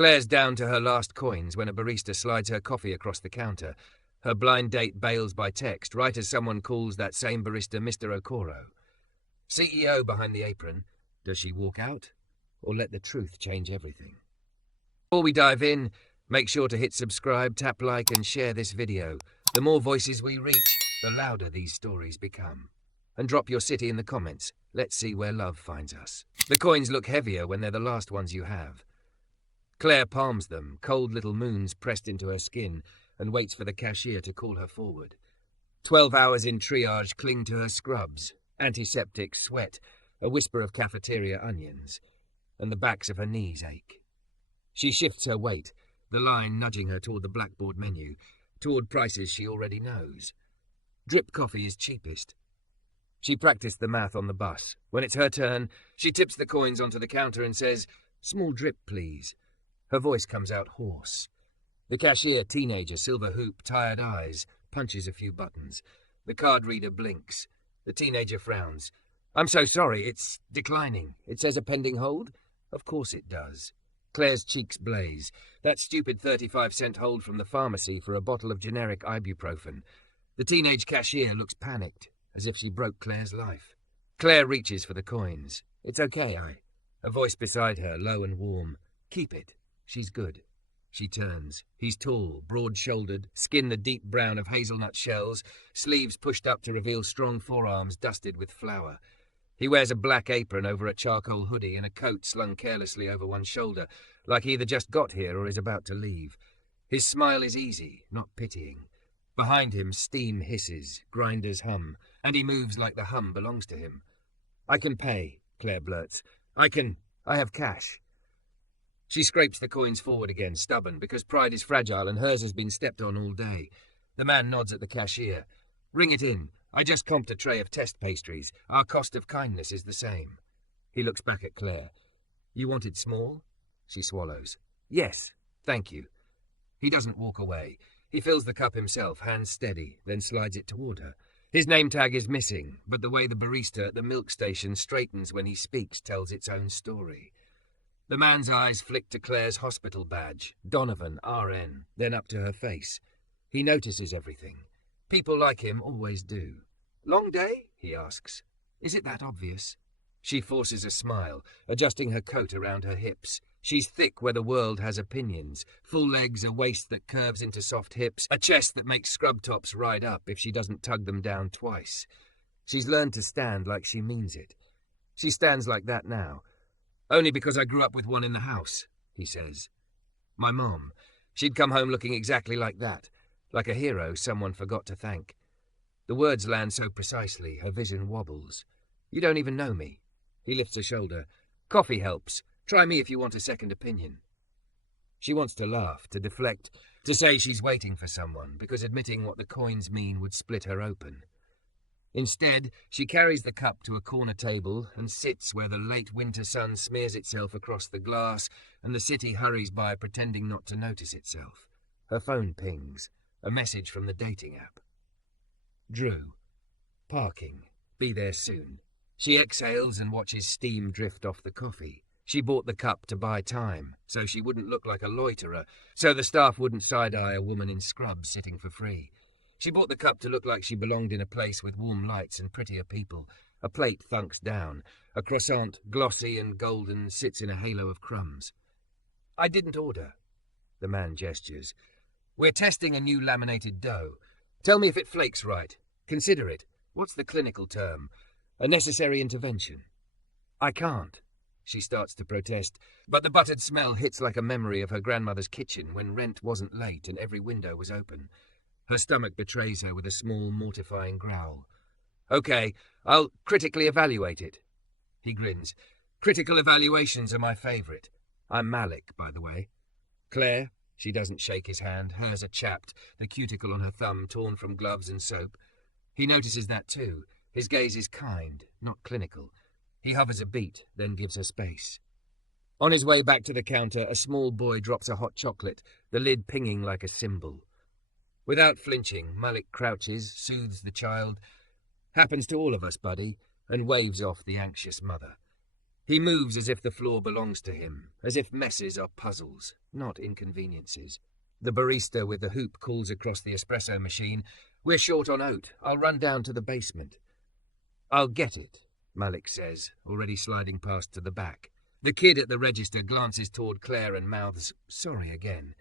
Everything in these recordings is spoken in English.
Claire's down to her last coins when a barista slides her coffee across the counter. Her blind date bails by text, right as someone calls that same barista Mr. Okoro. CEO behind the apron. Does she walk out, or let the truth change everything? Before we dive in, make sure to hit subscribe, tap like, and share this video. The more voices we reach, the louder these stories become. And drop your city in the comments. Let's see where love finds us. The coins look heavier when they're the last ones you have. Claire palms them, cold little moons pressed into her skin, and waits for the cashier to call her forward. 12 hours in triage cling to her scrubs, antiseptic sweat, a whisper of cafeteria onions, and the backs of her knees ache. She shifts her weight, the line nudging her toward the blackboard menu, toward prices she already knows. Drip coffee is cheapest. She practiced the math on the bus. When it's her turn, she tips the coins onto the counter and says, "Small drip, please." Her voice comes out hoarse. The cashier, teenager, silver hoop, tired eyes, punches a few buttons. The card reader blinks. The teenager frowns. "I'm so sorry, it's declining. It says a pending hold?" "Of course it does." Claire's cheeks blaze. That stupid 35-cent hold from the pharmacy for a bottle of generic ibuprofen. The teenage cashier looks panicked, as if she broke Claire's life. Claire reaches for the coins. "It's okay, A voice beside her, low and warm. "Keep it. She's good." She turns. He's tall, broad-shouldered, skin the deep brown of hazelnut shells, sleeves pushed up to reveal strong forearms dusted with flour. He wears a black apron over a charcoal hoodie and a coat slung carelessly over one shoulder, like he either just got here or is about to leave. His smile is easy, not pitying. Behind him, steam hisses, grinders hum, and he moves like the hum belongs to him. "I can pay," Claire blurts. I have cash." She scrapes the coins forward again, stubborn, because pride is fragile and hers has been stepped on all day. The man nods at the cashier. "Ring it in. I just comped a tray of test pastries. Our cost of kindness is the same." He looks back at Claire. "You wanted small?" She swallows. "Yes, thank you." He doesn't walk away. He fills the cup himself, hands steady, then slides it toward her. His name tag is missing, but the way the barista at the milk station straightens when he speaks tells its own story. The man's eyes flick to Claire's hospital badge, Donovan, RN, then up to her face. He notices everything. People like him always do. "Long day?" he asks. "Is it that obvious?" She forces a smile, adjusting her coat around her hips. She's thick where the world has opinions. Full legs, a waist that curves into soft hips, a chest that makes scrub tops ride up if she doesn't tug them down twice. She's learned to stand like she means it. She stands like that now. "Only because I grew up with one in the house," he says. "My mom. She'd come home looking exactly like that, like a hero someone forgot to thank." The words land so precisely, her vision wobbles. "You don't even know me." He lifts a shoulder. "Coffee helps. Try me if you want a second opinion." She wants to laugh, to deflect, to say she's waiting for someone, because admitting what the coins mean would split her open. Instead, she carries the cup to a corner table and sits where the late winter sun smears itself across the glass and the city hurries by pretending not to notice itself. Her phone pings, a message from the dating app. "Drew. Parking. Be there soon." She exhales and watches steam drift off the coffee. She bought the cup to buy time, so she wouldn't look like a loiterer, so the staff wouldn't side-eye a woman in scrubs sitting for free. She bought the cup to look like she belonged in a place with warm lights and prettier people. A plate thunks down. A croissant, glossy and golden, sits in a halo of crumbs. "I didn't order." The man gestures. "We're testing a new laminated dough. Tell me if it flakes right. Consider it. What's the clinical term? A necessary intervention." "I can't." She starts to protest, but the buttered smell hits like a memory of her grandmother's kitchen when rent wasn't late and every window was open. Her stomach betrays her with a small, mortifying growl. "Okay, I'll critically evaluate it." He grins. "Critical evaluations are my favourite. I'm Malik, by the way." "Claire?" She doesn't shake his hand. Hers are chapped, the cuticle on her thumb torn from gloves and soap. He notices that too. His gaze is kind, not clinical. He hovers a beat, then gives her space. On his way back to the counter, a small boy drops a hot chocolate, the lid pinging like a cymbal. Without flinching, Malik crouches, soothes the child. "Happens to all of us, buddy," and waves off the anxious mother. He moves as if the floor belongs to him, as if messes are puzzles, not inconveniences. The barista with the hoop calls across the espresso machine. "We're short on oat. I'll run down to the basement." "I'll get it," Malik says, already sliding past to the back. The kid at the register glances toward Claire and mouths, "Sorry again."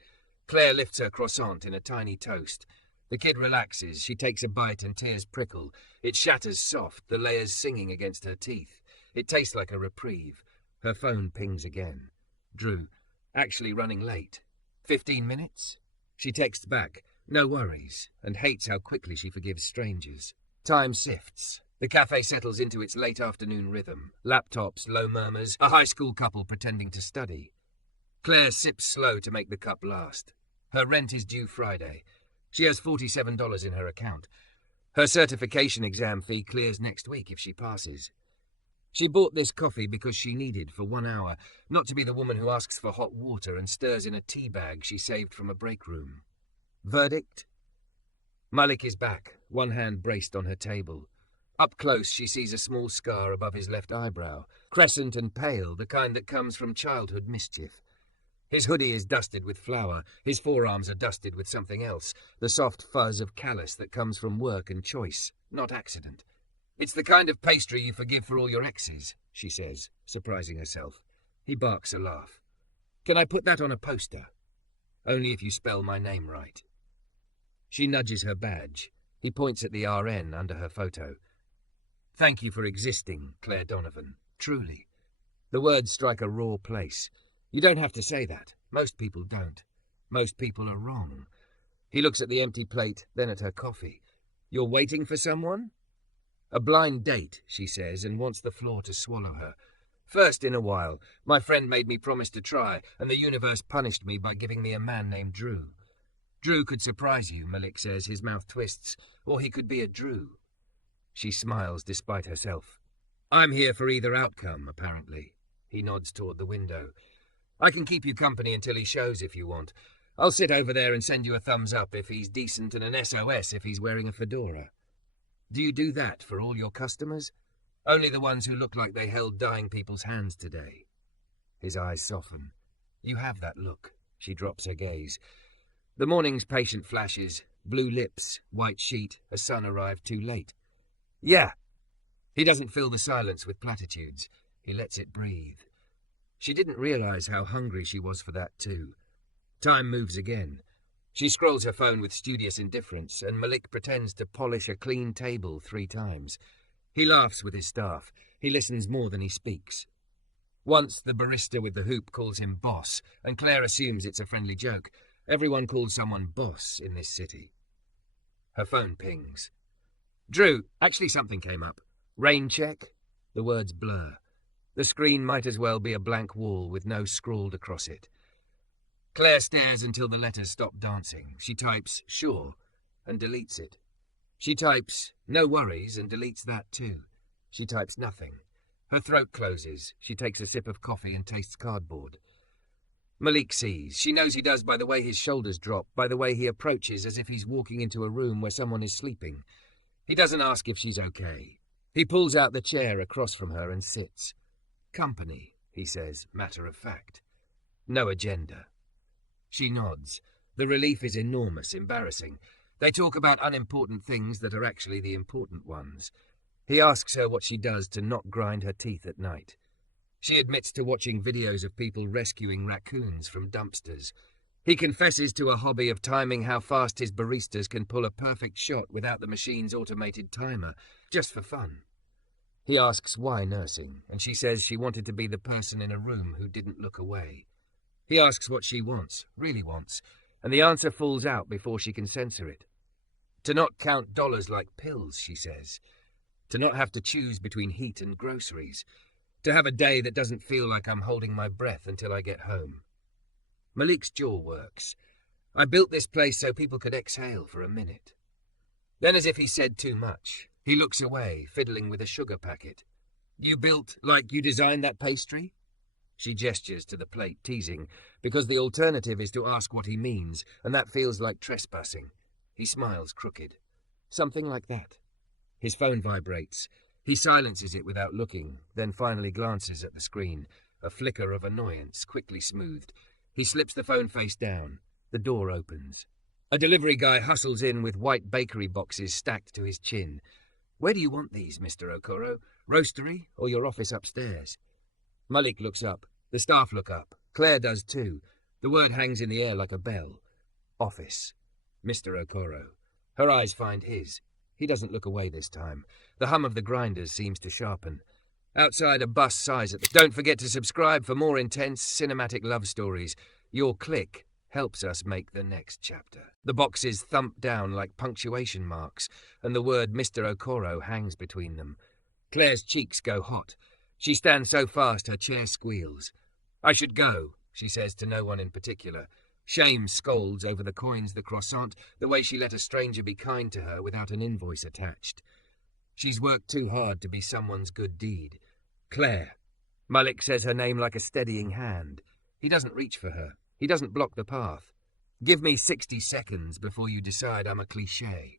Claire lifts her croissant in a tiny toast. The kid relaxes. She takes a bite and tears prickle. It shatters soft, the layers singing against her teeth. It tastes like a reprieve. Her phone pings again. Drew, actually running late. 15 minutes? She texts back, no worries, and hates how quickly she forgives strangers. Time sifts. The cafe settles into its late afternoon rhythm. Laptops, low murmurs, a high school couple pretending to study. Claire sips slow to make the cup last. Her rent is due Friday. She has $47 in her account. Her certification exam fee clears next week if she passes. She bought this coffee because she needed for 1 hour, not to be the woman who asks for hot water and stirs in a tea bag she saved from a break room. Verdict? Malik is back, one hand braced on her table. Up close, she sees a small scar above his left eyebrow, crescent and pale, the kind that comes from childhood mischief. His hoodie is dusted with flour, his forearms are dusted with something else, the soft fuzz of callus that comes from work and choice, not accident. "It's the kind of pastry you forgive for all your exes," she says, surprising herself. He barks a laugh. "Can I put that on a poster?" "Only if you spell my name right." She nudges her badge. He points at the RN under her photo. "Thank you for existing, Claire Donovan. Truly." The words strike a raw place. You don't have to say that. Most people don't. Most people are wrong. He looks at the empty plate, then at her coffee. "You're waiting for someone?" "A blind date," she says, and wants the floor to swallow her. "First in a while. My friend made me promise to try, and the universe punished me by giving me a man named Drew." "Drew could surprise you," Malik says, his mouth twists. "Or he could be a Drew." She smiles despite herself. "I'm here for either outcome, apparently." He nods toward the window. "I can keep you company until he shows if you want. I'll sit over there and send you a thumbs up if he's decent and an SOS if he's wearing a fedora." "Do you do that for all your customers?" "Only the ones who look like they held dying people's hands today." His eyes soften. "You have that look." She drops her gaze. The morning's patient flashes, blue lips, white sheet, a son arrived too late. "Yeah." He doesn't fill the silence with platitudes. He lets it breathe. She didn't realize how hungry she was for that too. Time moves again. She scrolls her phone with studious indifference, and Malik pretends to polish a clean table 3 times. He laughs with his staff. He listens more than he speaks. Once the barista with the hoop calls him boss, and Claire assumes it's a friendly joke. Everyone calls someone boss in this city. Her phone pings. "Drew, actually something came up. Rain check?" The words blur. The screen might as well be a blank wall with no scrawled across it. Claire stares until the letters stop dancing. She types, "Sure," and deletes it. She types, "No worries," and deletes that too. She types nothing. Her throat closes. She takes a sip of coffee and tastes cardboard. Malik sees. She knows he does by the way his shoulders drop, by the way he approaches as if he's walking into a room where someone is sleeping. He doesn't ask if she's okay. He pulls out the chair across from her and sits. "Company," he says, matter of fact. No agenda. She nods. The relief is enormous, embarrassing. They talk about unimportant things that are actually the important ones. He asks her what she does to not grind her teeth at night. She admits to watching videos of people rescuing raccoons from dumpsters. He confesses to a hobby of timing how fast his baristas can pull a perfect shot without the machine's automated timer, just for fun. He asks why nursing, and she says she wanted to be the person in a room who didn't look away. He asks what she wants, really wants, and the answer falls out before she can censor it. To not count dollars like pills, she says. To not have to choose between heat and groceries. To have a day that doesn't feel like I'm holding my breath until I get home. Malik's jaw works. "I built this place so people could exhale for a minute." Then, as if he said too much, he looks away, fiddling with a sugar packet. "You built, like you designed that pastry?" She gestures to the plate, teasing, because the alternative is to ask what he means, and that feels like trespassing. He smiles crooked. "Something like that." His phone vibrates. He silences it without looking, then finally glances at the screen. A flicker of annoyance, quickly smoothed. He slips the phone face down. The door opens. A delivery guy hustles in with white bakery boxes stacked to his chin. "Where do you want these, Mr. Okoro? Roastery or your office upstairs?" Malik looks up. The staff look up. Claire does too. The word hangs in the air like a bell. Office. Mr. Okoro. Her eyes find his. He doesn't look away this time. The hum of the grinders seems to sharpen. Outside, a bus sighs at the... Don't forget to subscribe for more intense cinematic love stories. Your click helps us make the next chapter. The boxes thump down like punctuation marks, and the word Mr. Okoro hangs between them. Claire's cheeks go hot. She stands so fast her chair squeals. "I should go," she says to no one in particular. Shame scolds over the coins, the croissant, the way she let a stranger be kind to her without an invoice attached. She's worked too hard to be someone's good deed. Claire. Malik says her name like a steadying hand. He doesn't reach for her. He doesn't block the path. "Give me 60 seconds before you decide I'm a cliché."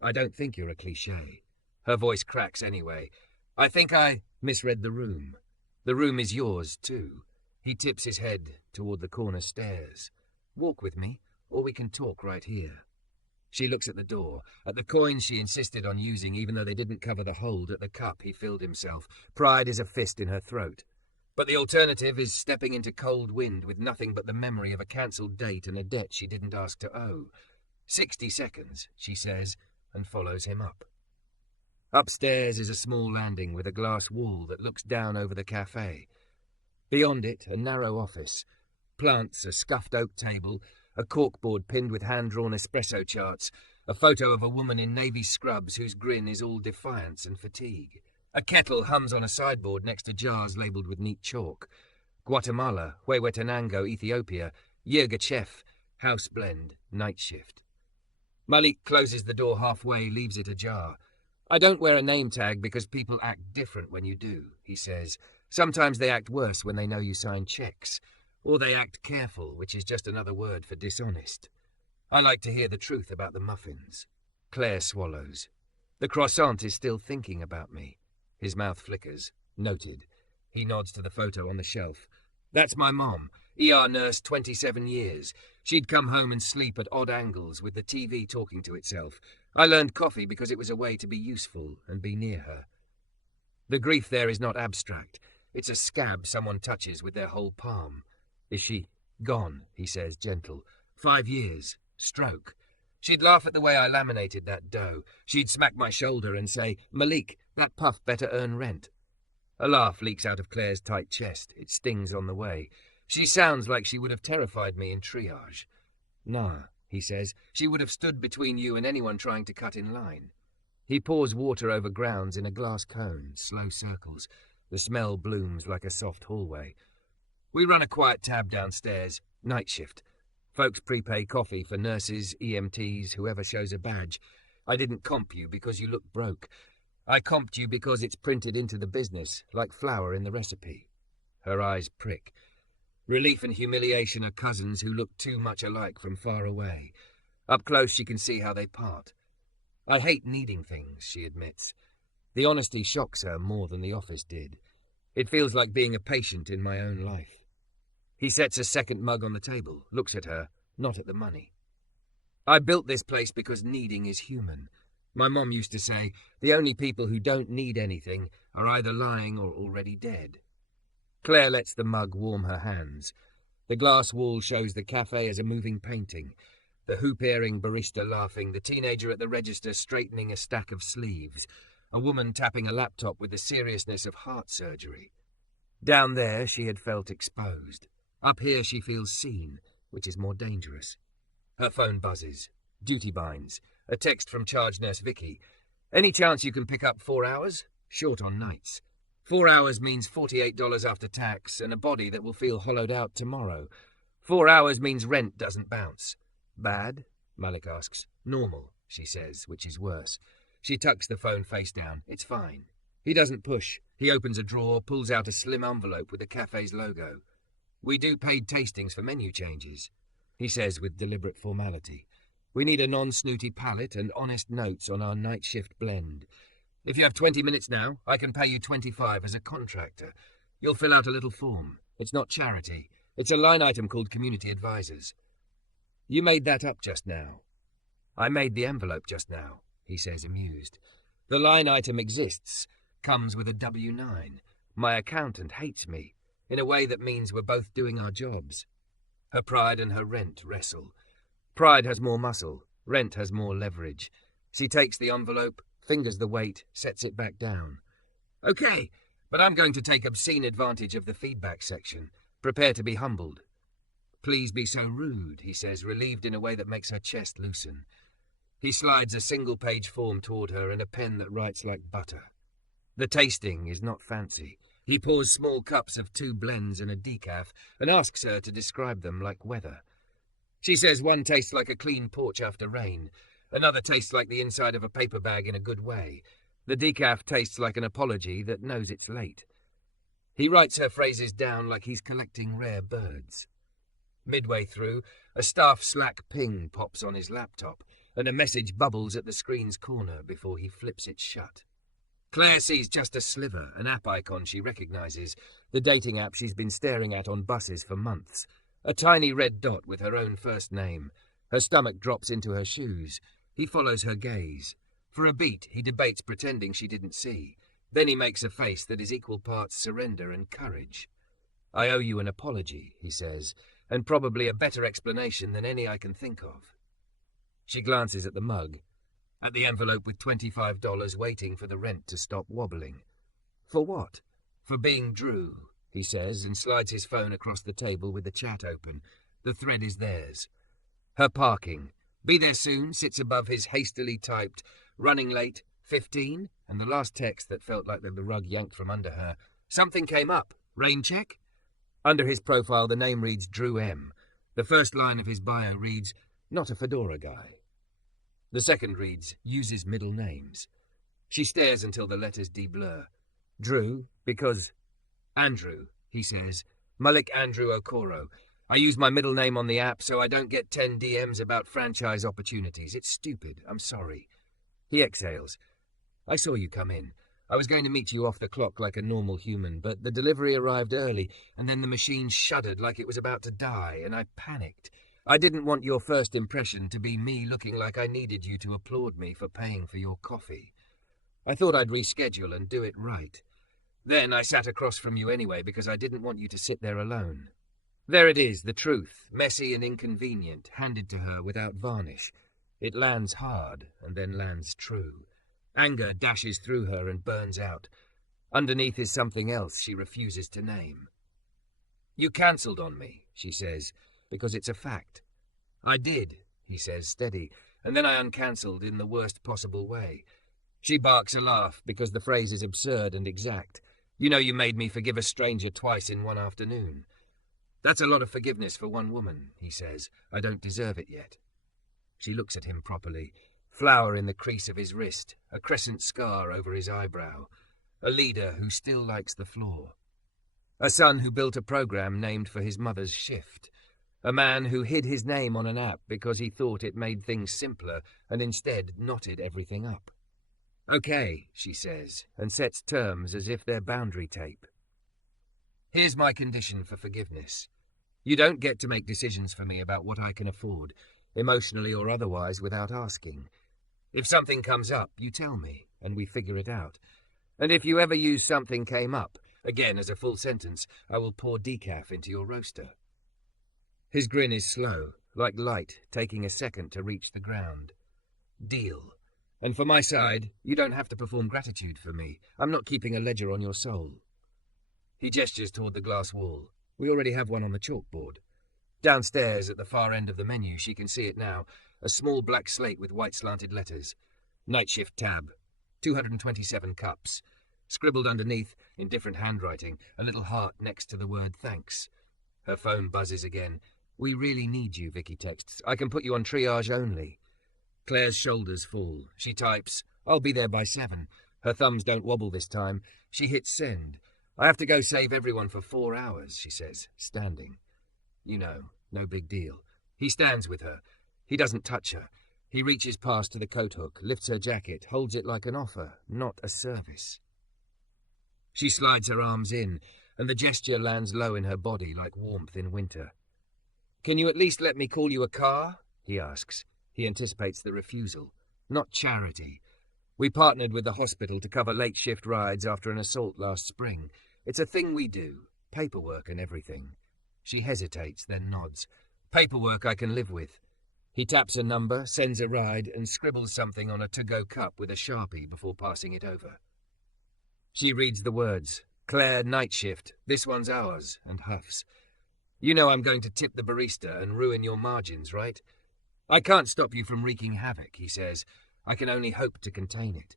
"I don't think you're a cliché." Her voice cracks anyway. "I think I misread the room. The room is yours, too." He tips his head toward the corner stairs. "Walk with me, or we can talk right here." She looks at the door, at the coins she insisted on using even though they didn't cover the hold at the cup he filled himself. Pride is a fist in her throat. But the alternative is stepping into cold wind with nothing but the memory of a cancelled date and a debt she didn't ask to owe. 60 seconds, she says, and follows him up. Upstairs is a small landing with a glass wall that looks down over the café. Beyond it, a narrow office. Plants, a scuffed oak table, a corkboard pinned with hand-drawn espresso charts, a photo of a woman in navy scrubs whose grin is all defiance and fatigue. A kettle hums on a sideboard next to jars labelled with neat chalk. Guatemala, Huehuetenango, Ethiopia, Yirgachef, house blend, night shift. Malik closes the door halfway, leaves it ajar. "I don't wear a name tag because people act different when you do," he says. "Sometimes they act worse when they know you sign checks. Or they act careful, which is just another word for dishonest. I like to hear the truth about the muffins." Claire swallows. "The croissant is still thinking about me." His mouth flickers. Noted. He nods to the photo on the shelf. "That's my mom. ER nurse, 27 years. She'd come home and sleep at odd angles with the TV talking to itself. I learned coffee because it was a way to be useful and be near her." The grief there is not abstract. It's a scab someone touches with their whole palm. "Is she gone?" he says, gentle. 5 years. Stroke. She'd laugh at the way I laminated that dough. She'd smack my shoulder and say, "Malik, that puff better earn rent." A laugh leaks out of Claire's tight chest. It stings on the way. She sounds like she would have terrified me in triage. "Nah," he says, "she would have stood between you and anyone trying to cut in line." He pours water over grounds in a glass cone, slow circles. The smell blooms like a soft hallway. We run a quiet tab downstairs. Night shift. Folks prepay coffee for nurses, EMTs, whoever shows a badge. I didn't comp you because you look broke. I comped you because it's printed into the business, like flour in the recipe. Her eyes prick. Relief and humiliation are cousins who look too much alike from far away. Up close she can see how they part. "I hate needing things," she admits. The honesty shocks her more than the office did. It feels like being a patient in my own life. He sets a second mug on the table, looks at her, not at the money. "I built this place because needing is human. My mom used to say, the only people who don't need anything are either lying or already dead." Claire lets the mug warm her hands. The glass wall shows the cafe as a moving painting. The hoop-earring barista laughing, the teenager at the register straightening a stack of sleeves, a woman tapping a laptop with the seriousness of heart surgery. Down there she had felt exposed. Up here she feels seen, which is more dangerous. Her phone buzzes. Duty binds. A text from charge nurse Vicky. "Any chance you can pick up 4 hours? Short on nights. 4 hours means $48 after tax and a body that will feel hollowed out tomorrow. 4 hours means rent doesn't bounce." "Bad?" Malik asks. "Normal," she says, which is worse. She tucks the phone face down. "It's fine." He doesn't push. He opens a drawer, pulls out a slim envelope with the cafe's logo. "We do paid tastings for menu changes," he says with deliberate formality. "We need a non-snooty palate and honest notes on our night shift blend. If you have 20 minutes now, I can pay you 25 as a contractor. You'll fill out a little form. It's not charity. It's a line item called Community Advisors. You made that up just now. I made the envelope just now, he says, amused. The line item exists, comes with a W-9. My accountant hates me, in a way that means we're both doing our jobs. Her pride and her rent wrestle. Pride has more muscle, rent has more leverage. She takes the envelope, fingers the weight, sets it back down. Okay, but I'm going to take obscene advantage of the feedback section. Prepare to be humbled. Please be so rude, he says, relieved in a way that makes her chest loosen. He slides a single-page form toward her and a pen that writes like butter. The tasting is not fancy. He pours small cups of 2 blends and a decaf and asks her to describe them like weather. She says one tastes like a clean porch after rain, another tastes like the inside of a paper bag in a good way. The decaf tastes like an apology that knows it's late. He writes her phrases down like he's collecting rare birds. Midway through, a staff Slack ping pops on his laptop, and a message bubbles at the screen's corner before he flips it shut. Claire sees just a sliver, an app icon she recognizes, the dating app she's been staring at on buses for months. A tiny red dot with her own first name. Her stomach drops into her shoes. He follows her gaze. For a beat, he debates pretending she didn't see. Then he makes a face that is equal parts surrender and courage. I owe you an apology, he says, and probably a better explanation than any I can think of. She glances at the mug, at the envelope with $25 waiting for the rent to stop wobbling. For what? For being Drew, he says, and slides his phone across the table with the chat open. The thread is theirs. Her parking. Be there soon sits above his hastily typed, running late, 15, and the last text that felt like the rug yanked from under her. Something came up. Rain check? Under his profile, the name reads Drew M. The first line of his bio reads, not a fedora guy. The second reads, uses middle names. She stares until the letters de-blur. Drew, because... Andrew, he says. Malik Andrew Okoro. I use my middle name on the app so I don't get 10 DMs about franchise opportunities. It's stupid. I'm sorry. He exhales. I saw you come in. I was going to meet you off the clock like a normal human, but the delivery arrived early, and then the machine shuddered like it was about to die, and I panicked. I didn't want your first impression to be me looking like I needed you to applaud me for paying for your coffee. I thought I'd reschedule and do it right. Then I sat across from you anyway because I didn't want you to sit there alone. There it is, the truth, messy and inconvenient, handed to her without varnish. It lands hard and then lands true. Anger dashes through her and burns out. Underneath is something else she refuses to name. You cancelled on me, she says, because it's a fact. I did, he says, steady, and then I uncancelled in the worst possible way. She barks a laugh because the phrase is absurd and exact. You know you made me forgive a stranger twice in one afternoon. That's a lot of forgiveness for one woman, he says. I don't deserve it yet. She looks at him properly. Flower in the crease of his wrist, a crescent scar over his eyebrow. A leader who still likes the floor. A son who built a program named for his mother's shift. A man who hid his name on an app because he thought it made things simpler and instead knotted everything up. Okay, she says, and sets terms as if they're boundary tape. Here's my condition for forgiveness. You don't get to make decisions for me about what I can afford, emotionally or otherwise, without asking. If something comes up, you tell me, and we figure it out. And if you ever use something came up, again as a full sentence, I will pour decaf into your roaster. His grin is slow, like light taking a second to reach the ground. Deal. And for my side, you don't have to perform gratitude for me. I'm not keeping a ledger on your soul. He gestures toward the glass wall. We already have one on the chalkboard. Downstairs, at the far end of the menu, she can see it now, a small black slate with white slanted letters. Night shift tab. 227 cups. Scribbled underneath, in different handwriting, a little heart next to the word thanks. Her phone buzzes again. We really need you, Vicky texts. I can put you on triage only. Claire's shoulders fall. She types, I'll be there by 7. Her thumbs don't wobble this time. She hits send. I have to go save everyone for 4 hours, she says, standing. You know, no big deal. He stands with her. He doesn't touch her. He reaches past to the coat hook, lifts her jacket, holds it like an offer, not a service. She slides her arms in, and the gesture lands low in her body like warmth in winter. "Can you at least let me call you a car?" he asks. He anticipates the refusal. "Not charity. We partnered with the hospital to cover late shift rides after an assault last spring. It's a thing we do, paperwork and everything." She hesitates, then nods. "Paperwork I can live with." He taps a number, sends a ride, and scribbles something on a to-go cup with a Sharpie before passing it over. She reads the words, "Claire, night shift. This one's ours," and huffs. "You know I'm going to tip the barista and ruin your margins, right?" "I can't stop you from wreaking havoc," he says. "I can only hope to contain it."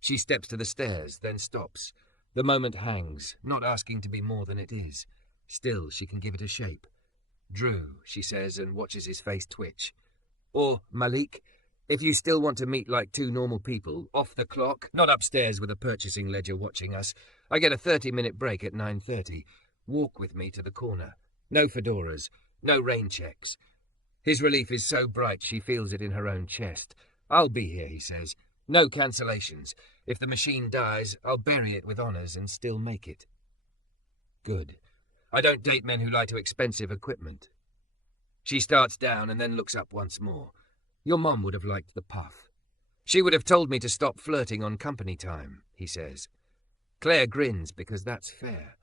She steps to the stairs, then stops. The moment hangs, not asking to be more than it is. Still, she can give it a shape. "Drew," she says, and watches his face twitch. "Or, Malik, if you still want to meet like two normal people, off the clock, not upstairs with a purchasing ledger watching us. I get a 30-minute break at 9:30. Walk with me to the corner. No fedoras, no rain checks." His relief is so bright she feels it in her own chest. "I'll be here," he says. "No cancellations. If the machine dies, I'll bury it with honours and still make it." Good. I don't date men who lie to expensive equipment. She starts down and then looks up once more. "Your mom would have liked the puff." "She would have told me to stop flirting on company time," he says. Claire grins because that's fair.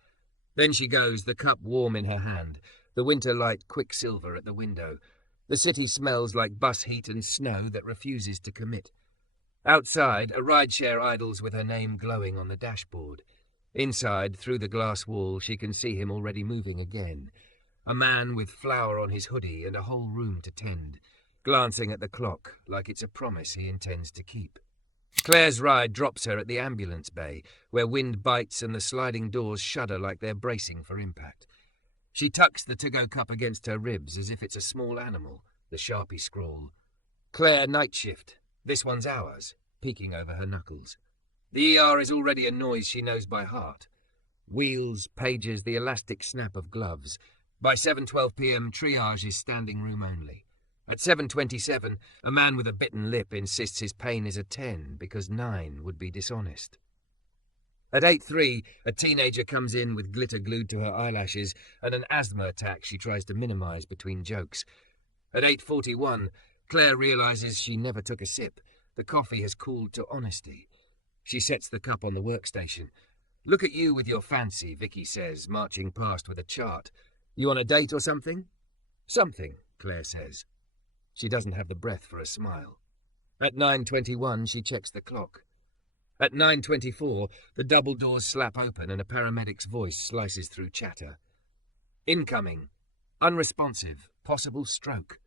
Then she goes, the cup warm in her hand, the winter light quicksilver at the window. The city smells like bus heat and snow that refuses to commit. Outside, a rideshare idles with her name glowing on the dashboard. Inside, through the glass wall, she can see him already moving again. A man with flour on his hoodie and a whole room to tend, glancing at the clock like it's a promise he intends to keep. Claire's ride drops her at the ambulance bay, where wind bites and the sliding doors shudder like they're bracing for impact. She tucks the to-go cup against her ribs as if it's a small animal, the Sharpie scrawl. "Claire, night shift. This one's ours," peeking over her knuckles. The ER is already a noise she knows by heart. Wheels, pages, the elastic snap of gloves. By 7:12 p.m, triage is standing room only. At 7:27, a man with a bitten lip insists his pain is a 10 because 9 would be dishonest. At 8:03, a teenager comes in with glitter glued to her eyelashes and an asthma attack she tries to minimize between jokes. At 8:41, Claire realizes she never took a sip. The coffee has cooled to honesty. She sets the cup on the workstation. "Look at you with your fancy," Vicky says, marching past with a chart. "You on a date or something?" "Something," Claire says. She doesn't have the breath for a smile. At 9:21, she checks the clock. At 9:24, the double doors slap open and a paramedic's voice slices through chatter. "Incoming. Unresponsive. Possible stroke."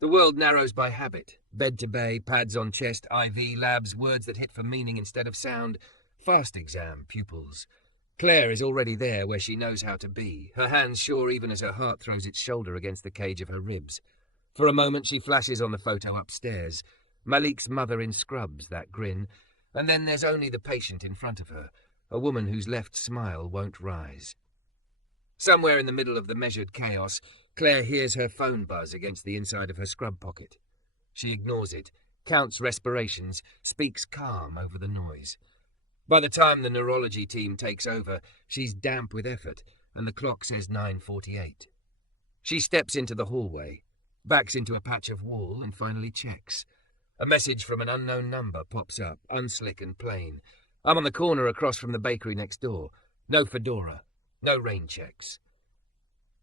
The world narrows by habit. Bed to bay, pads on chest, IV, labs, words that hit for meaning instead of sound. Fast exam, pupils. Claire is already there where she knows how to be, her hands sure even as her heart throws its shoulder against the cage of her ribs. For a moment she flashes on the photo upstairs. Malik's mother in scrubs, that grin. And then there's only the patient in front of her, a woman whose left smile won't rise. Somewhere in the middle of the measured chaos, Claire hears her phone buzz against the inside of her scrub pocket. She ignores it, counts respirations, speaks calm over the noise. By the time the neurology team takes over, she's damp with effort, and the clock says 9:48. She steps into the hallway, backs into a patch of wall, and finally checks. A message from an unknown number pops up, unslick and plain. "I'm on the corner across from the bakery next door. No fedora. No rain checks."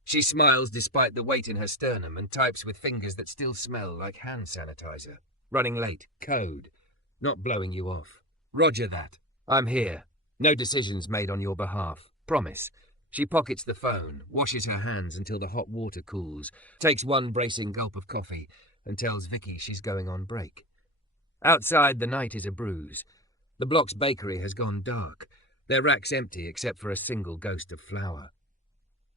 She smiles despite the weight in her sternum and types with fingers that still smell like hand sanitizer. "Running late. Code. Not blowing you off. Roger that. I'm here. No decisions made on your behalf. Promise." She pockets the phone, washes her hands until the hot water cools, takes one bracing gulp of coffee, and tells Vicky she's going on break. Outside, the night is a bruise. The block's bakery has gone dark, their racks empty except for a single ghost of flour.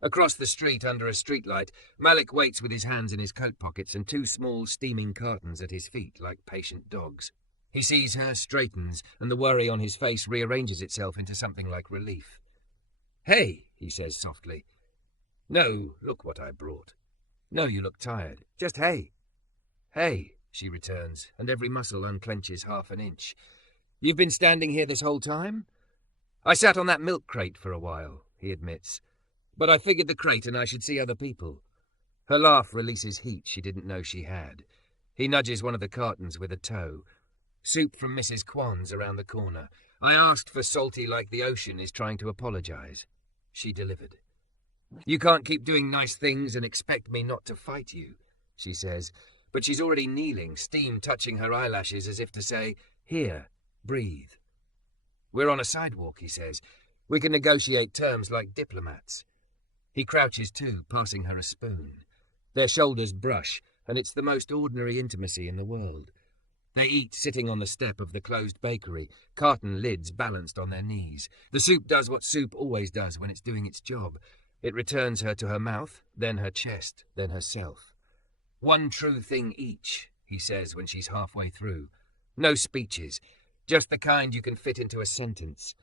Across the street, under a streetlight, Malik waits with his hands in his coat pockets and two small steaming cartons at his feet like patient dogs. He sees her, straightens, and the worry on his face rearranges itself into something like relief. "Hey," he says softly. "No, look what I brought." "No, you look tired. Just hey." "Hey," she returns, and every muscle unclenches half an inch. You've been standing here this whole time? I sat on that milk crate for a while, he admits. But I figured the crate and I should see other people. Her laugh releases heat she didn't know she had. He nudges one of the cartons with a toe. Soup from Mrs. Kwan's around the corner. I asked for salty like the ocean is trying to apologize. She delivered. You can't keep doing nice things and expect me not to fight you, she says, but she's already kneeling, steam touching her eyelashes as if to say, here, breathe. We're on a sidewalk, he says. We can negotiate terms like diplomats. He crouches too, passing her a spoon. Their shoulders brush, and it's the most ordinary intimacy in the world. They eat sitting on the step of the closed bakery, carton lids balanced on their knees. The soup does what soup always does when it's doing its job. It returns her to her mouth, then her chest, then herself. One true thing each, he says when she's halfway through. No speeches, just the kind you can fit into a sentence.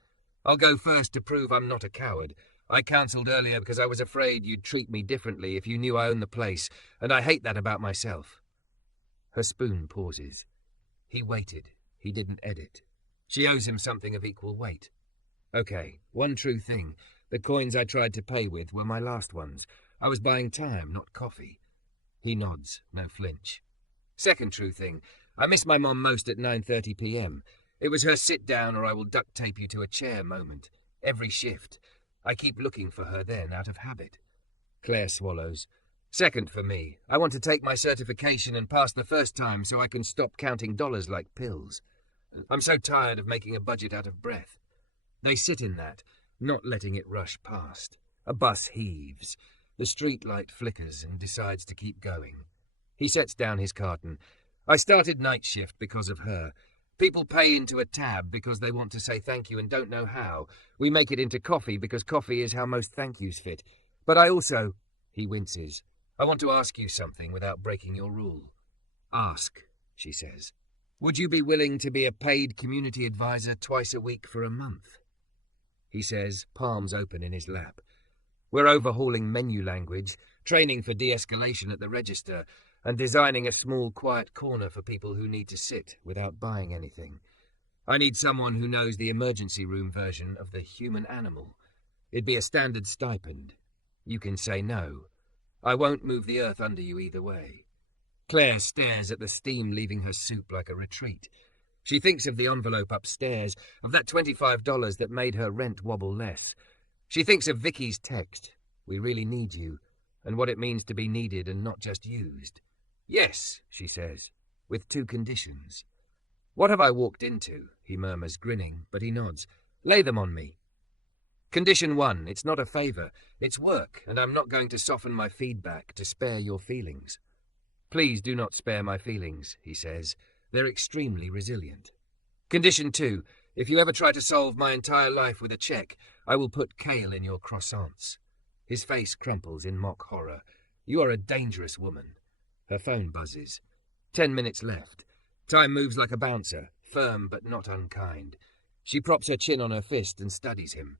I'll go first to prove I'm not a coward. I cancelled earlier because I was afraid you'd treat me differently if you knew I owned the place, and I hate that about myself. Her spoon pauses. He waited. He didn't edit. She owes him something of equal weight. Okay, one true thing. The coins I tried to pay with were my last ones. I was buying time, not coffee. He nods, no flinch. Second true thing. I miss my mom most at 9:30 p.m. It was her sit down or I will duct tape you to a chair moment. Every shift. I keep looking for her then, out of habit. Claire swallows. Second for me. I want to take my certification and pass the first time so I can stop counting dollars like pills. I'm so tired of making a budget out of breath. They sit in that, not letting it rush past. A bus heaves. The street light flickers and decides to keep going. He sets down his carton. I started night shift because of her. People pay into a tab because they want to say thank you and don't know how. We make it into coffee because coffee is how most thank yous fit. But I also... He winces. I want to ask you something without breaking your rule. Ask, she says. Would you be willing to be a paid community advisor twice a week for a month? He says, palms open in his lap. We're overhauling menu language, training for de-escalation at the register, and designing a small, quiet corner for people who need to sit without buying anything. I need someone who knows the emergency room version of the human animal. It'd be a standard stipend. You can say no. I won't move the earth under you either way. Claire stares at the steam leaving her soup like a retreat. She thinks of the envelope upstairs, of that $25 that made her rent wobble less. She thinks of Vicky's text, "We really need you," and what it means to be needed and not just used. Yes, she says, with two conditions. What have I walked into? He murmurs, grinning, but he nods. Lay them on me. Condition 1, it's not a favour. It's work, and I'm not going to soften my feedback to spare your feelings. Please do not spare my feelings, he says. They're extremely resilient. Condition 2, if you ever try to solve my entire life with a cheque, I will put kale in your croissants. His face crumples in mock horror. You are a dangerous woman. Her phone buzzes. 10 minutes left. Time moves like a bouncer, firm but not unkind. She props her chin on her fist and studies him.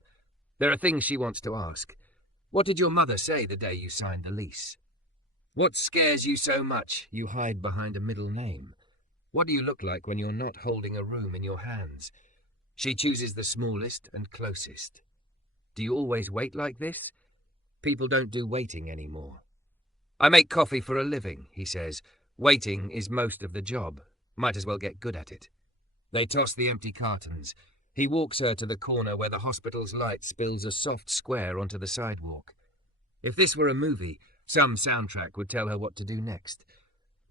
There are things she wants to ask. What did your mother say the day you signed the lease? What scares you so much you hide behind a middle name? What do you look like when you're not holding a room in your hands? She chooses the smallest and closest. Do you always wait like this? People don't do waiting anymore. I make coffee for a living, he says. Waiting is most of the job. Might as well get good at it. They toss the empty cartons. He walks her to the corner where the hospital's light spills a soft square onto the sidewalk. If this were a movie, some soundtrack would tell her what to do next.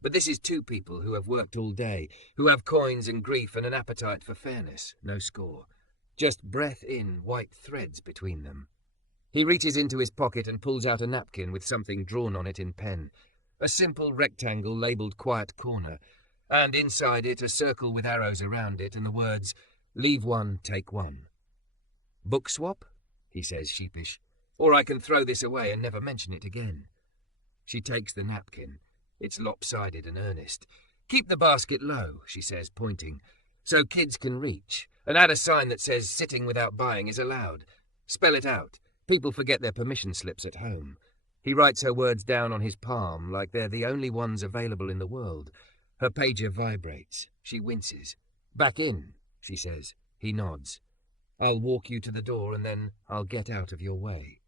But this is two people who have worked all day, who have coins and grief and an appetite for fairness. No score. Just breath in white threads between them. He reaches into his pocket and pulls out a napkin with something drawn on it in pen. A simple rectangle labelled Quiet Corner, and inside it a circle with arrows around it and the words, "Leave one, take one." Book swap? He says, sheepish. Or I can throw this away and never mention it again. She takes the napkin. It's lopsided and earnest. Keep the basket low, she says, pointing, so kids can reach, and add a sign that says sitting without buying is allowed. Spell it out. People forget their permission slips at home. He writes her words down on his palm like they're the only ones available in the world. Her pager vibrates. She winces. "Back in," she says. He nods. "I'll walk you to the door and then I'll get out of your way."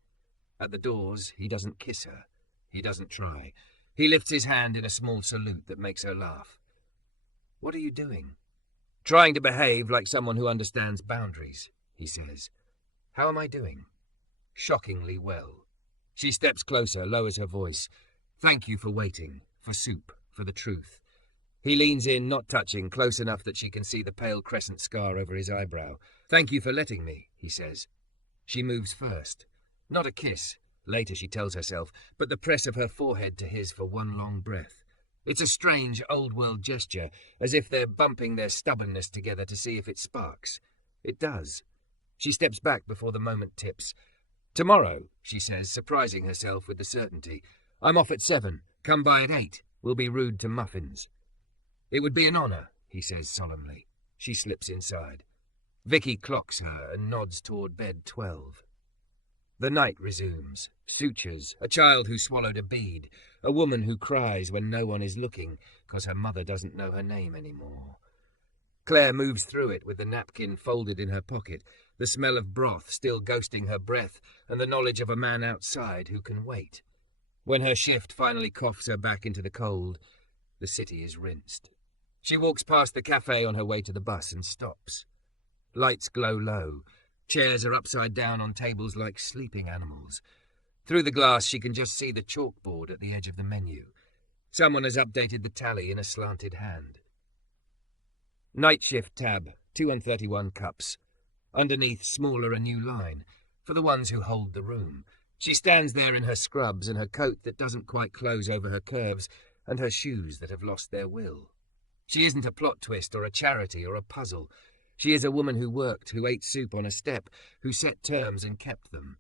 At the doors, he doesn't kiss her. He doesn't try. He lifts his hand in a small salute that makes her laugh. "What are you doing?" "Trying to behave like someone who understands boundaries," he says. "How am I doing?" "Shockingly well." She steps closer, lowers her voice. "Thank you for waiting, for soup, for the truth." He leans in, not touching, close enough that she can see the pale crescent scar over his eyebrow. "Thank you for letting me," he says. She moves first. Not a kiss, later she tells herself, but the press of her forehead to his for one long breath. It's a strange, old-world gesture, as if they're bumping their stubbornness together to see if it sparks. It does. She steps back before the moment tips. "Tomorrow," she says, surprising herself with the certainty. "I'm off at 7. Come by at 8. We'll be rude to muffins." "It would be an honour," he says solemnly. She slips inside. Vicky clocks her and nods toward bed 12. The night resumes. Sutures, a child who swallowed a bead, a woman who cries when no one is looking because her mother doesn't know her name anymore. Claire moves through it with the napkin folded in her pocket, the smell of broth still ghosting her breath, and the knowledge of a man outside who can wait. When her shift finally coughs her back into the cold, the city is rinsed. She walks past the cafe on her way to the bus and stops. Lights glow low. Chairs are upside down on tables like sleeping animals. Through the glass she can just see the chalkboard at the edge of the menu. Someone has updated the tally in a slanted hand. Night shift tab, 231 cups. Underneath, smaller, a new line, for the ones who hold the room. She stands there in her scrubs and her coat that doesn't quite close over her curves, and her shoes that have lost their will. She isn't a plot twist or a charity or a puzzle. She is a woman who worked, who ate soup on a step, who set terms and kept them.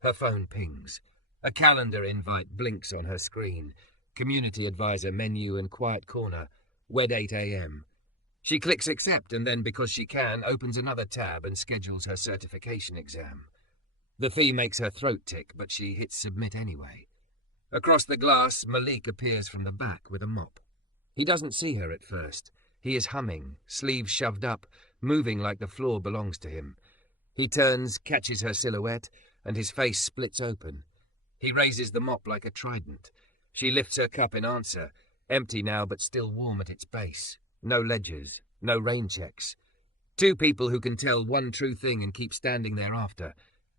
Her phone pings. A calendar invite blinks on her screen. Community advisor menu and quiet corner. Wed 8 a.m. She clicks accept and then, because she can, opens another tab and schedules her certification exam. The fee makes her throat tick, but she hits submit anyway. Across the glass, Malik appears from the back with a mop. He doesn't see her at first. He is humming, sleeves shoved up, moving like the floor belongs to him. He turns, catches her silhouette, and his face splits open. He raises the mop like a trident. She lifts her cup in answer, empty now but still warm at its base. No ledgers, no rain checks. Two people who can tell one true thing and keep standing thereafter.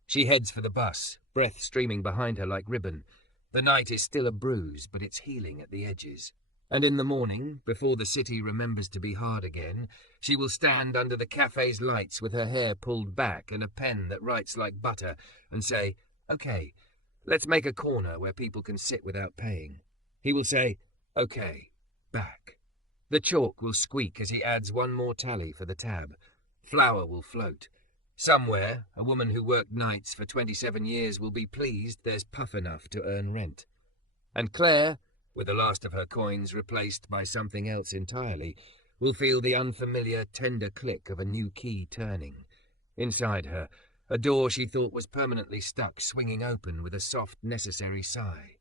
She heads for the bus, breath streaming behind her like ribbon. The night is still a bruise, but it's healing at the edges. And in the morning, before the city remembers to be hard again, she will stand under the cafe's lights with her hair pulled back and a pen that writes like butter and say, "Okay, let's make a corner where people can sit without paying." He will say, "Okay, back." The chalk will squeak as he adds one more tally for the tab. Flour will float. Somewhere, a woman who worked nights for 27 years will be pleased there's puff enough to earn rent. And Claire, with the last of her coins replaced by something else entirely, will feel the unfamiliar, tender click of a new key turning. Inside her, a door she thought was permanently stuck swinging open with a soft, necessary sigh.